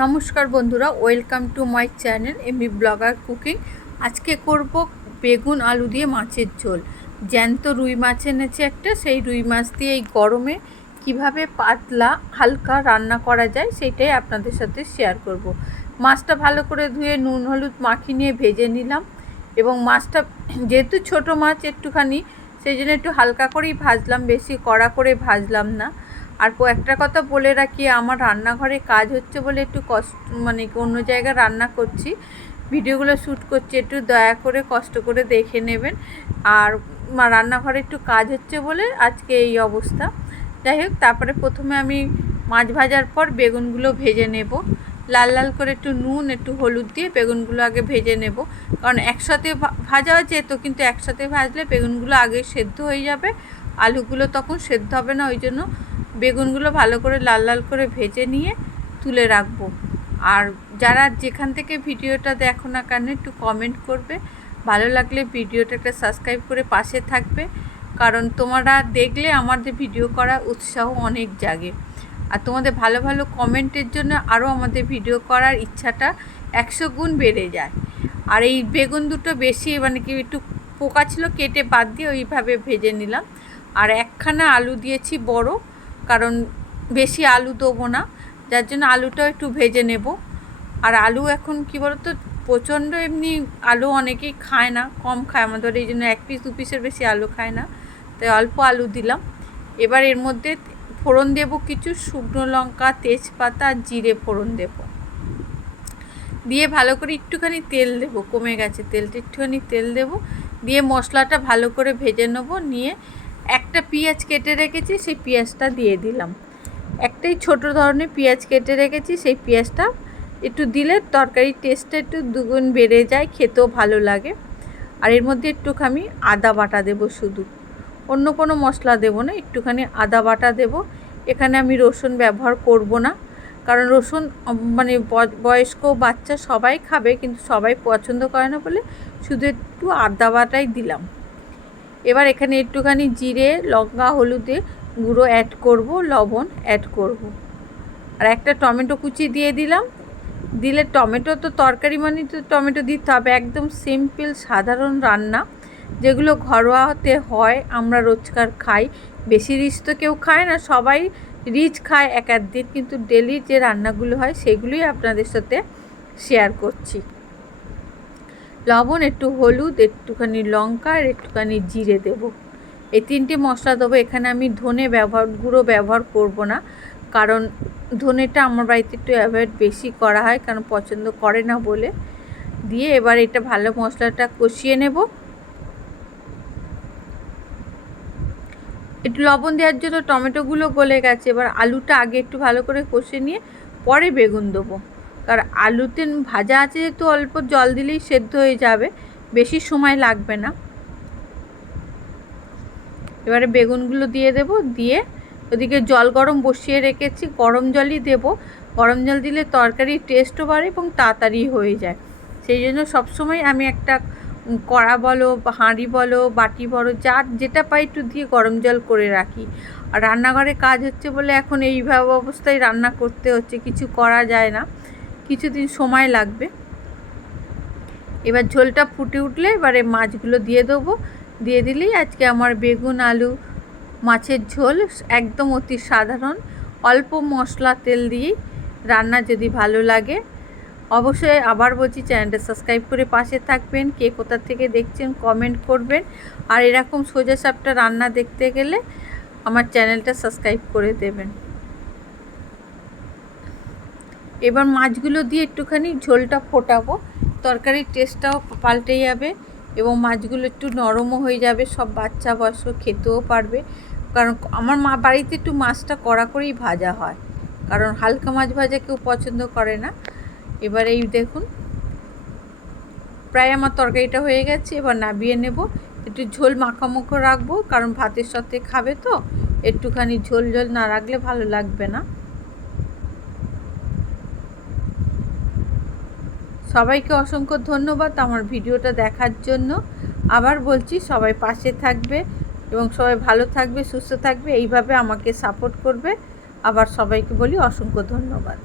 নমস্কার বন্ধুরা, welcome to my channel এমনি ব্লগার কুকিং। আজকে করব বেগুন আলু দিয়ে মাছের ঝোল। জ্যান্ত রুই মাছ এনেছে একটা, সেই রুই মাছ দিয়ে এই গরমে কীভাবে পাতলা, হালকা রান্না করা যায় সেটাই আপনাদের সাথে শেয়ার করব। মাছটা ভালো করে ধুয়ে নুন, হলুদ মাখিয়ে নিয়ে ভেজে নিলাম এবং মাছটা যেহেতু ছোট মাছ একটুখানি, সেই জন্য একটু হালকা করেই ভাজলাম, বেশি কড়া করে ভাজলাম না। আর একটা কথা বলে রাখি, আমার রান্নাঘরে কাজ হচ্ছে বলে একটু কষ্ট মানে অন্য জায়গায় রান্না করছি, ভিডিওগুলো শ্যুট করছি, একটু দয়া করে কষ্ট করে দেখে নেবেন। আর রান্নাঘরে একটু কাজ হচ্ছে বলে আজকে এই অবস্থা। যাই হোক, তারপরে প্রথমে আমি মাছ ভাজার পর বেগুনগুলো ভেজে নেব। লাল লাল করে একটু নুন, একটু হলুদ দিয়ে বেগুনগুলো আগে ভেজে নেব। কারণ একসাথে ভাজা যেত কিন্তু একসাথে ভাজলে বেগুনগুলো আগে সেদ্ধ হয়ে যাবে, আলুগুলো তখন সেদ্ধ হবে না, ওই জন্য বেগুনগুলো ভালো করে লাল লাল করে ভেজে নিয়ে তুলে রাখব। আর যারা যেখান থেকে ভিডিওটা দেখো না কেন, একটু কমেন্ট করবে। ভালো লাগলে ভিডিওটা একটা সাবস্ক্রাইব করে পাশে থাকবে। কারণ তোমরা দেখলে আমাদের ভিডিও করার উৎসাহ অনেক জাগে। আর তোমাদের ভালো ভালো কমেন্টের জন্য আরও আমাদের ভিডিও করার ইচ্ছাটা একশো গুণ বেড়ে যায়। আর এই বেগুন দুটো বেশি মানে কি একটু পোকা ছিল, কেটে বাদ দিয়ে ওইভাবে ভেজে নিলাম। আর একখানা আলু দিয়েছি বড়। কারণ বেশি আলু দেবো না, যার জন্য আলুটাও একটু ভেজে নেব। আর আলু এখন কি বলতো, প্রচণ্ড এমনি আলু অনেকেই খায় না, কম খায়। আমাদের এই জন্য এক পিস দু পিসের বেশি আলু খায় না। তাই অল্প আলু দিলাম। এবার এর মধ্যে ফোড়ন দেব কিছু, শুকনো লঙ্কা, তেজপাতা, জিরে ফোড়ন দেব। দিয়ে ভালো করে একটুখানি তেল দেব, কমে গেছে। তেলটা একটুখানি তেল দেব। দিয়ে মশলাটা ভালো করে ভেজে নেব। নিয়ে একটা পেঁয়াজ কেটে রেখেছি, সেই পেঁয়াজটা দিয়ে দিলাম। একটাই ছোট ধরনের পেঁয়াজ কেটে রেখেছি, সেই পেঁয়াজটা একটু দিলে তরকারির টেস্টটা একটু দুগুণ বেড়ে যায়, খেতেও ভালো লাগে। আর এর মধ্যে একটুখানি আদা বাটা দেব শুধু। অন্য কোনো মশলা দেব না, একটুখানি আদা বাটা দেব। এখানে আমি রসুন ব্যবহার করব না, কারণ রসুন মানে বয়স্ক বাচ্চা সবাই খাবে, কিন্তু সবাই পছন্দ করে না বলে শুধু একটু আদা বাটাই দিলাম। এবার এখানে একটুখানি জিরে, লঙ্কা, হলুদে গুঁড়ো অ্যাড করব, লবণ অ্যাড করব। আর একটা টমেটো কুচি দিয়ে দিলাম। দিলে টমেটো তো তরকারি মানে তো টমেটো দিতে হবে। একদম সিম্পল সাধারণ রান্না। যেগুলো ঘরোয়াতে হয়, আমরা রোজকার খাই। বেশি রিচ তো কেউ খায় না, সবাই রিচ খায় এক দিন। কিন্তু ডেলির যে রান্নাগুলো হয়, সেগুলোই আপনাদের সাথে শেয়ার করছি। লবণ, একটু হলুদ, একটুখানি লঙ্কা আর একটুখানি জিরে দেব। এই তিনটে মশলা দেবো। এখানে আমি ধনে ব্যবহার, গুঁড়ো ব্যবহার করব না। কারণ ধনেটা আমার বাড়িতে একটু অ্যাভয়েড বেশি করা হয়, কারণ পছন্দ করে না বলে। দিয়ে এবার এটা ভালো মশলাটা কষিয়ে নেব। একটু লবণ দেওয়ার জন্য টমেটোগুলো গলে গেছে। এবার আলুটা আগে একটু ভালো করে কষে নিয়ে পরে বেগুন দেবো। কারণ আলুতে ভাজা আছে যেহেতু অল্প জল দিলেই সেদ্ধ হয়ে যাবে, বেশি সময় লাগবে না। এবারে বেগুনগুলো দিয়ে দেব, দিয়ে ওদিকে জল গরম বসিয়ে রেখেছি, গরম জলই দেব। গরম জল দিলে তরকারির টেস্টও বাড়ে এবং তাড়াতাড়ি হয়ে যায়। সেই জন্য সবসময় আমি একটা কড়া বলো, হাঁড়ি বলো, বাটি বলো, যা যেটা পাই একটু দিয়ে গরম জল করে রাখি। আর রান্নাঘরে কাজ হচ্ছে বলে এখন এইভাবে অবস্থায় রান্না করতে হচ্ছে, কিছু করা যায় না। কিছুদিন সময় লাগবে। এবার ঝোলটা ফুটে উঠলে এবারে মাছগুলো দিয়ে দেবো। দিয়ে দিলেই আজকে আমার বেগুন, আলু, মাছের ঝোল একদম অতি সাধারণ। অল্প মশলা, তেল দিয়েই রান্না যদি ভালো লাগে, অবশ্যই আবার বলছি চ্যানেলটা সাবস্ক্রাইব করে পাশে থাকবেন। কে কোথা থেকে দেখছেন কমেন্ট করবেন। আর এরকম সোজা সাপটা রান্না দেখতে গেলে আমার চ্যানেলটা সাবস্ক্রাইব করে দেবেন। এবার মাছগুলো দিয়ে একটুখানি ঝোলটা ফোটাবো। তরকারির টেস্টটাও পাল্টে যাবে এবং মাছগুলো একটু নরমও হয়ে যাবে, সব বাচ্চা বয়স্ক খেতেও পারবে। কারণ আমার মা বাড়িতে একটু মাছটা কড়া করেই ভাজা হয়, কারণ হালকা মাছ ভাজা কেউ পছন্দ করে না। এবার এই দেখুন, প্রায় আমার তরকারিটা হয়ে গেছে, এবার নাবিয়ে নেব। একটু ঝোল মাখামুখো রাখব, কারণ ভাতের সাথে খাবে তো, একটুখানি ঝোল ঝোল না রাখলে ভালো লাগবে না। সবাইকে অসংখ্য ধন্যবাদ আমার ভিডিওটা দেখার জন্য। আবার বলছি, সবাই পাশে থাকবে এবং সবাই ভালো থাকবে, সুস্থ থাকবে, এইভাবে আমাকে সাপোর্ট করবে। আবার সবাইকে বলি অসংখ্য ধন্যবাদ।